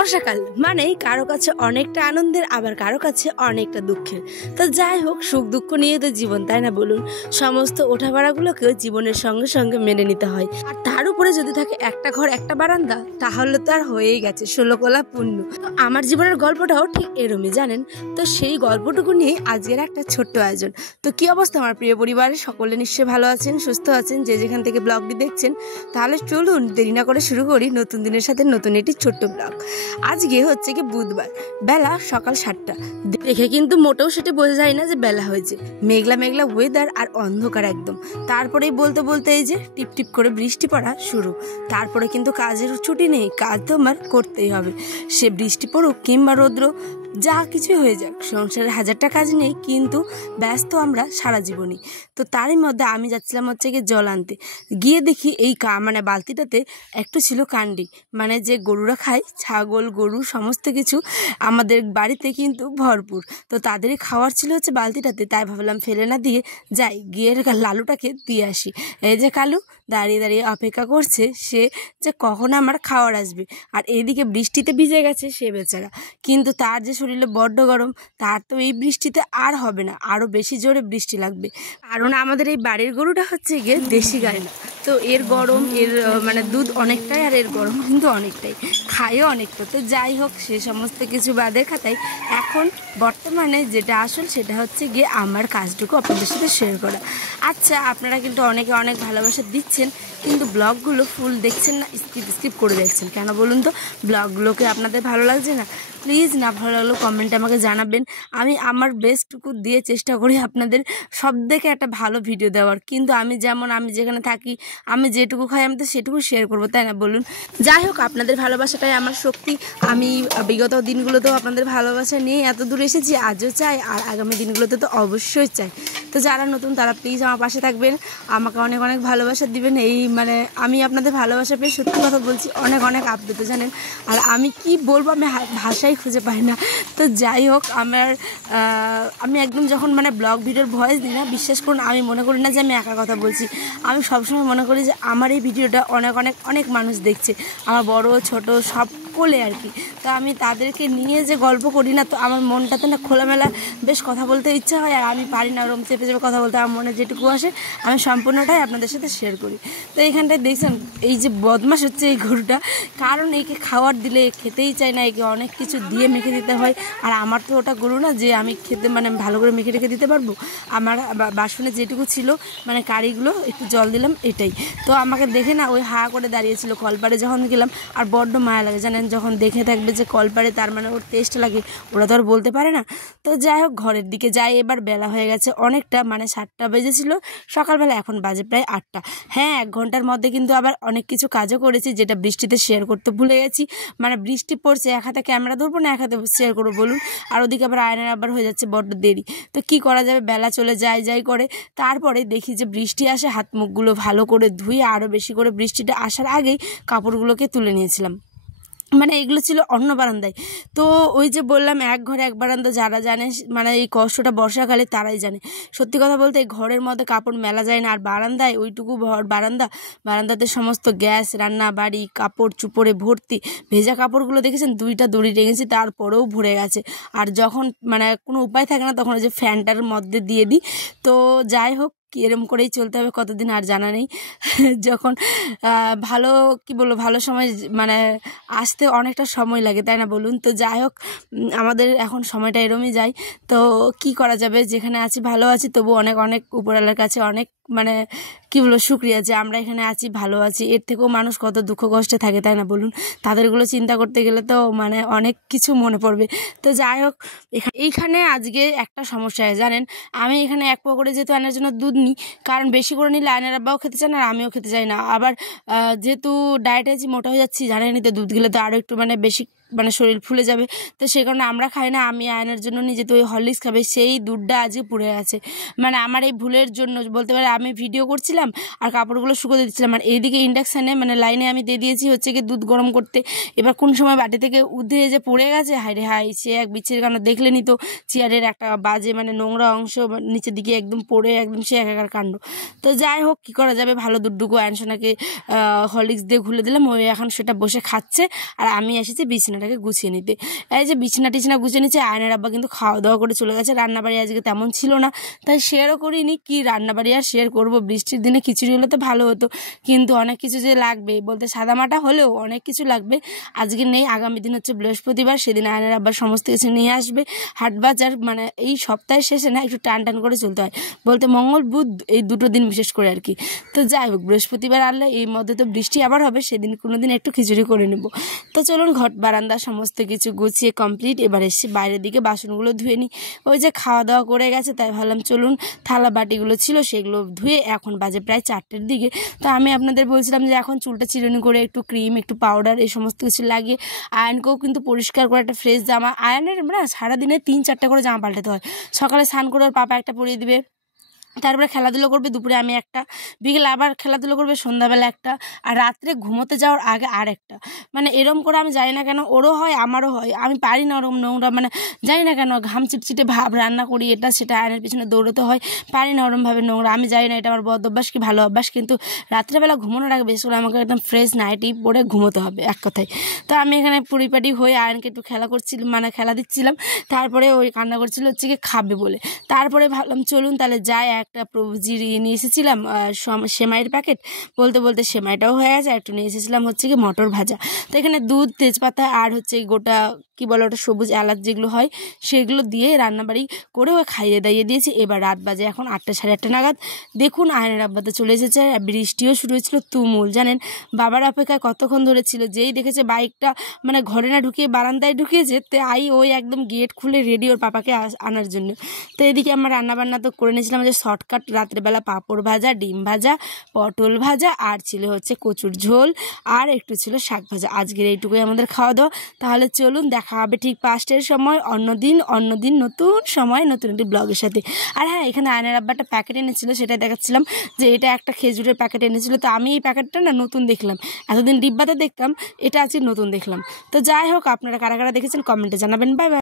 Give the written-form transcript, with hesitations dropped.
বর্ষাকাল মানেই কারো কাছে অনেকটা আনন্দের, আবার কারো কাছে অনেকটা দুঃখের। তো যাই হোক, সুখ দুঃখ নিয়ে তো জীবন, তাই না বলুন? সমস্ত ওঠাভাড়াগুলোকেও জীবনের সঙ্গে সঙ্গে মেনে নিতে হয়। আর তার উপরে যদি থাকে একটা ঘর একটা বারান্দা, তাহলে তো আর হয়েই গেছে 16 কোলা পুণ্য। তো আমার জীবনের গল্পটাও ঠিক এরমই, জানেন তো। সেই গল্পটুকু নিয়ে আজকের একটা ছোট্ট আয়োজন। তো কি অবস্থা আমার প্রিয় পরিবারের? সকলে নিশ্চয়ই ভালো আছেন, সুস্থ আছেন, যে যেখান থেকে ব্লগটি দেখছেন। তাহলে চলুন দেরি না করে শুরু করি নতুন দিনের সাথে নতুন একটি ছোট্ট ব্লগ। আজকে হচ্ছে কি বুধবার, বেলা সকাল 7টা। দেখে কিন্তু মোটেও সেটা বোঝা যায় না যে বেলা হয়েছে। মেঘলা মেঘলা ওয়েদার আর অন্ধকার একদম। তারপরেই বলতে বলতে এই যে টিপ টিপ করে বৃষ্টি পড়া শুরু। তারপরে কিন্তু কাজের ছুটি নেই, কাজ তো আমার করতেই হবে। সে বৃষ্টি পড়ুক কিংবা রৌদ্র, যা কিছুই হয়ে যাক, সংসারের হাজারটা কাজ নেই, কিন্তু ব্যস্ত আমরা সারা জীবনই। তো তারই মধ্যে আমি যাচ্ছিলাম হচ্ছে গিয়ে জল আনতে। গিয়ে দেখি এই মানে বালতিটাতে একটু ছিল কান্ডি, মানে যে গরুরা খায়, ছাগল গরু সমস্ত কিছু আমাদের বাড়িতে কিন্তু ভরপুর। তো তাদেরই খাওয়ার ছিল হচ্ছে বালতিটাতে। তাই ভাবলাম ফেলে না দিয়ে যাই, গিয়ে লালুটাকে দিয়ে আসি। এই যে কালু দাঁড়িয়ে দাঁড়িয়ে অপেক্ষা করছে, সে যে কখন আমার খাওয়ার আসবে। আর এইদিকে বৃষ্টিতে ভিজে গেছে সে বেচারা, কিন্তু তার যে শরীরে বড্ড গরম। তার তো এই বৃষ্টিতে আর হবে না, আরো বেশি জোরে বৃষ্টি লাগবে। কারণ আমাদের এই বাড়ির গরুটা হচ্ছে গিয়ে দেশি গাই না, তো এর গরম, এর মানে দুধ অনেকটাই, আর এর গরম কিন্তু অনেকটাই, খায়ও অনেকটা। তো যাই হোক, সে সমস্ত কিছু বাদে খাতাই এখন বর্তমানে যেটা আসল সেটা হচ্ছে গিয়ে আমার কাজটুকু আপনাদের সাথে শেয়ার করা। আচ্ছা, আপনারা কিন্তু অনেকে অনেক ভালোবাসা দিচ্ছেন, কিন্তু ব্লগগুলো ফুল দেখছেন না, স্কিপ স্কিপ করে দেখছেন কেন বলুন তো? ব্লগগুলোকে আপনাদের ভালো লাগছে না? প্লিজ, না ভালো লাগলেও কমেন্টে আমাকে জানাবেন। আমি আমার বেস্টটুকু দিয়ে চেষ্টা করি আপনাদের সব দেখে একটা ভালো ভিডিও দেওয়ার। কিন্তু আমি যেখানে থাকি, আমি যেটুকু খাই, আমি তো সেটুকু শেয়ার করবো, তাই না বলুন? যাই হোক, আপনাদের ভালোবাসাটাই আমার শক্তি। আমি বিগত দিনগুলোতেও আপনাদের ভালোবাসা নিয়ে এত দূর এসেছি, আজও চাই, আর আগামী দিনগুলোতে তো অবশ্যই চাই। তো যারা নতুন তারা প্লিজ আমার পাশে থাকবেন, আমাকে অনেক অনেক ভালোবাসা দিবেন। এই মানে আমি আপনাদের ভালোবাসা পেয়ে সত্যি কথা বলছি অনেক অনেক আপ্লুত, জানেন। আর আমি কি বলবো, আমি ভাষাই খুঁজে পাই না। তো যাই হোক, আমি একদম যখন মানে ব্লগ ভিডিওর ভয়েস দিই না, বিশ্বাস করুন আমি মনে করি না যে আমি একা কথা বলছি। আমি সবসময় মনে করি যে আমার এই ভিডিওটা অনেক অনেক অনেক মানুষ দেখছে, আমার বড় ছোট সব কোলে আর কি। তো আমি তাদেরকে নিয়ে যে গল্প করি না, তো আমার মনটাতে না খোলামেলা বেশ কথা বলতে ইচ্ছা হয়। আর আমি পারি না ওরকম চেপে চেপে কথা বলতে, আমার মনে যেটুকু আসে আমি সম্পূর্ণটাই আপনাদের সাথে শেয়ার করি। তো এইখানটায় দেখছেন এই যে বদমাশ হচ্ছে এই গরুটা, কারণ একে খাওয়ার দিলে খেতেই চায় না, একে অনেক কিছু দিয়ে মেখে দিতে হয়। আর আমার তো ওটা গরু না যে আমি খেতে মানে ভালো করে মেখে রেখে দিতে পারবো। আমার বাসনে যেটুকু ছিল মানে কারিগুলো একটু জল দিলাম, এটাই। তো আমাকে দেখে না ওই হা করে দাঁড়িয়েছিল। কলপাড়ে যখন গেলাম, আর বড্ড মায়া লাগে জানেন, যখন দেখে থাকবে যে কলপাড়ে, তার মানে ওর টেস্ট লাগে, ওরা তো আর বলতে পারে না। তো যাই হোক, ঘরের দিকে যাই। এবার বেলা হয়ে গেছে অনেকটা, মানে 7টা বেজেছিল সকালবেলা, এখন বাজে প্রায় 8টা। হ্যাঁ, 1 ঘন্টার মধ্যে কিন্তু আবার অনেক কিছু কাজও করেছি, যেটা বৃষ্টিতে শেয়ার করতে ভুলে গেছি। মানে বৃষ্টি পড়ছে, এক হাতে ক্যামেরা ধরবো না, এক হাতে শেয়ার করবো বলুন? আর ওদিকে আবার আয়নার আবার হয়ে যাচ্ছে বড্ড দেরি। তো কি করা যাবে, বেলা চলে যাই করে। তারপরে দেখি যে বৃষ্টি আসে, হাত মুখগুলো ভালো করে ধুয়ে আরও বেশি করে বৃষ্টিটা আসার আগেই কাপড়গুলোকে তুলে নিয়েছিলাম। মানে এগুলো ছিল অন্য বারান্দায়। তো ওই যে বললাম 1 ঘরে 1 বারান্দা, যারা জানে মানে এই কষ্টটা বর্ষাকালে তারাই জানে। সত্যি কথা বলতে এই ঘরের মধ্যে কাপড় মেলা যায় না, আর বারান্দায় ওইটুকু বারান্দাতে সমস্ত গ্যাস, রান্না বাড়ি, কাপড় চুপড়ে ভর্তি। ভেজা কাপড়গুলো দেখেছেন 2টা দড়ি রেখেছি, তারপরেও ভরে গেছে। আর যখন মানে কোনো উপায় থাকে না, তখন ওই যে ফ্যানটার মধ্যে দিয়ে দিই। তো যাই হোক, এরম করেই চলতে হবে কতদিন আর জানা নেই। যখন ভালো কি বলবো, ভালো সময় মানে আসতে অনেকটা সময় লাগে, তাই না বলুন? তো যাই হোক, আমাদের এখন সময়টা এরমই যায়। তো কি করা যাবে, যেখানে আছি ভালো আছি, তবু অনেক অনেক উপরওয়ালার কাছে অনেক মানে কি বলবো শুক্রিয়া যে আমরা এখানে আছি, ভালো আছি। এর থেকেও মানুষ কত দুঃখ কষ্টে থাকে, তাই না বলুন? তাদেরগুলো চিন্তা করতে গেলে তো মানে অনেক কিছু মনে পড়বে। তো যাই হোক, এইখানে আজকে একটা সমস্যা হয় জানেন। আমি এখানে 1 পোয়া করে যেহেতু আনার জন্য দুধ নিই, কারণ বেশি করে নিলে আয়নার আব্বাও খেতে চান আর আমিও খেতে চাই না। আবার যেহেতু ডায়েটে আছি, মোটা হয়ে যাচ্ছি, জানেনই তো, দুধ গেলে তো আরও একটু মানে বেশি মানে শরীর ফুলে যাবে। তো সে কারণে আমরা খাই না। আমি আয়নার জন্য নিই, যেহেতু ওই হরলিক্স খাবে, সেই দুধটা আজকে পুড়ে গেছে। মানে আমার এই ভুলের জন্য বলতে পারে, আমি ভিডিও করছিলাম আর কাপড়গুলো শুকোতে দিচ্ছিলাম, আর এইদিকে ইন্ডাকশানে মানে লাইনে আমি দিয়ে দিয়েছি হচ্ছে কি দুধ গরম করতে। এবার কোন সময় বাটি থেকে উধে যে পড়ে গেছে, হায় রে হাই, সে এক বিচ্ছির কারণ দেখলেনি তো, চেয়ারের একটা বাজে মানে নোংরা অংশ নিচের দিকে একদম পড়ে একদম সে একাকার কাণ্ড। তো যাই হোক, কি করা যাবে, ভালো দুধটুকু আয়নসোনাকে হরলিক্স দিয়ে ঘুলে দিলাম, ওই এখন সেটা বসে খাচ্ছে, আর আমি এসেছি বিছানা বিছানাটাকে গুছিয়ে নিতে। এই যে বিছানা টিছানা গুছিয়ে নিচ্ছে, আয়নের আব্বা কিন্তু খাওয়া দাওয়া করে চলে গেছে। রান্নাবাড়ি আজকে তেমন ছিল না, তাই শেয়ারও করিনি। কি রান্নাবাড়ি আর শেয়ার করবো, বৃষ্টির দিনে খিচুড়ি হলে তো ভালো হতো, কিন্তু অনেক কিছু যে লাগবে বলতে সাদামাটা হলেও অনেক কিছু লাগবে আজকে নেই। আগামী দিন হচ্ছে বৃহস্পতিবার, সেদিন আয়নের আব্বা সমস্ত কিছু নিয়ে আসবে। হাট বাজার মানে এই সপ্তাহের শেষে না একটু টান টান করে চলতে হয়, বলতে মঙ্গল বুধ এই দুটো দিন বিশেষ করে আর কি। তো যাই হোক, বৃহস্পতিবার আনলে এই মধ্যে তো বৃষ্টি আবার হবে, সেদিন কোনো দিন একটু খিচুড়ি করে নেব। তো চলুন ঘট বারান্দা সমস্ত কিছু গুছিয়ে কমপ্লিট, এবার এসে বাইরের দিকে বাসনগুলো ধুয়ে নিই। ওই যে খাওয়া দাওয়া করে গেছে, তাই ভাবলাম চলুন থালা বাটিগুলো ছিল সেগুলো ধুয়ে, এখন বাজে প্রায় 4টের দিকে। তো আমি আপনাদের বলছিলাম যে এখন চুলটা চিরুনি করে একটু ক্রিম একটু পাউডার এই সমস্ত কিছু লাগিয়ে আয়নকেও কিন্তু পরিষ্কার করে একটা ফ্রেশ জামা, আয়নের না সারাদিনে 3-4টা করে জামা পাল্টাতে হয়। সকালে স্নান করে ওর পাপা একটা পরিয়ে দিবে, তারপরে খেলাধুলো করবে, দুপুরে আমি একটা, বিকেলে আবার খেলাধুলো করবে, সন্ধ্যাবেলা একটা, আর রাত্রে ঘুমোতে যাওয়ার আগে আর একটা। মানে এরম করে আমি জানি না কেন ওরও হয় আমারও হয়, আমি পারি না ওরম নোংরা, মানে জানি না কেন ঘাম চিটচিটে ভাব, রান্না করি এটা সেটা আয়নের পিছনে দৌড়তে হয়, পারি না ওরমভাবে নোংরা। আমি জানি না এটা আমার বদ অভ্যাস কি ভালো অভ্যাস, কিন্তু রাত্রেবেলা ঘুমানোর আগে বেশ করে আমাকে একদম ফ্রেশ নাইটি পরে ঘুমোতে হবে এক কথায়। তো আমি এখানে পরিপাটি হয়ে আয়নকে একটু খেলা করছিলাম, মানে খেলা দিচ্ছিলাম, তারপরে ওই কান্না করছিল হচ্ছে কি খাবে বলে। তারপরে ভাবলাম চলুন তাহলে যাই, একটা প্রভুজির নিয়ে এসেছিলাম সেমাইয়ের প্যাকেট, বলতে বলতে সেমাইটাও হয়ে গেছে, একটু নিয়ে এসেছিলাম হচ্ছে কি মটর ভাজা। তো এখানে দুধ তেজপাতা আর হচ্ছে গোটা কি বলে ওটা সবুজ এলাচ যেগুলো হয় সেগুলো দিয়ে রান্নাবাড়ি করে ওই খাইয়ে দাইয়ে দিয়েছি। এবার রাত বাজে এখন 8টা 8:30 নাগাদ। দেখুন আয়নের আব্বা তো চলে এসেছে, বৃষ্টিও শুরু হয়েছিল তুমুল, জানেন বাবার অপেক্ষায় কতক্ষণ ধরেছিল, যেই দেখেছে বাইকটা মানে ঘরে না ঢুকিয়ে বারান্দায় ঢুকিয়েছে, তাই ওই একদম গেট খুলে রেডি ওর পাপাকে আনার জন্য। তো এদিকে আমার রান্নাবান্না তো করে নিয়েছিলাম যে শর্টকাট, রাত্রেবেলা পাঁপড় ভাজা, ডিম ভাজা, পটল ভাজা, আর ছিল হচ্ছে কচুর ঝোল, আর একটু ছিল শাক ভাজা। আজকের এইটুকুই আমাদের খাওয়া দাওয়া। তাহলে চলুন দেখা হবে ঠিক 5টার সময় অন্যদিন নতুন সময় নতুন একটি ব্লগের সাথে। আর হ্যাঁ, এখানে আয়নের আব্বা একটা প্যাকেট এনেছিল, সেটা দেখাচ্ছিলাম যে এটা একটা খেজুরের প্যাকেট এনেছিল। তো আমি এই প্যাকেটটা না নতুন দেখলাম, এতদিন ডিব্বাতে দেখতাম, এটা আজকে নতুন দেখলাম। তো যাই হোক, আপনারা কারা কারা দেখেছেন কমেন্টে জানাবেন। Bye bye.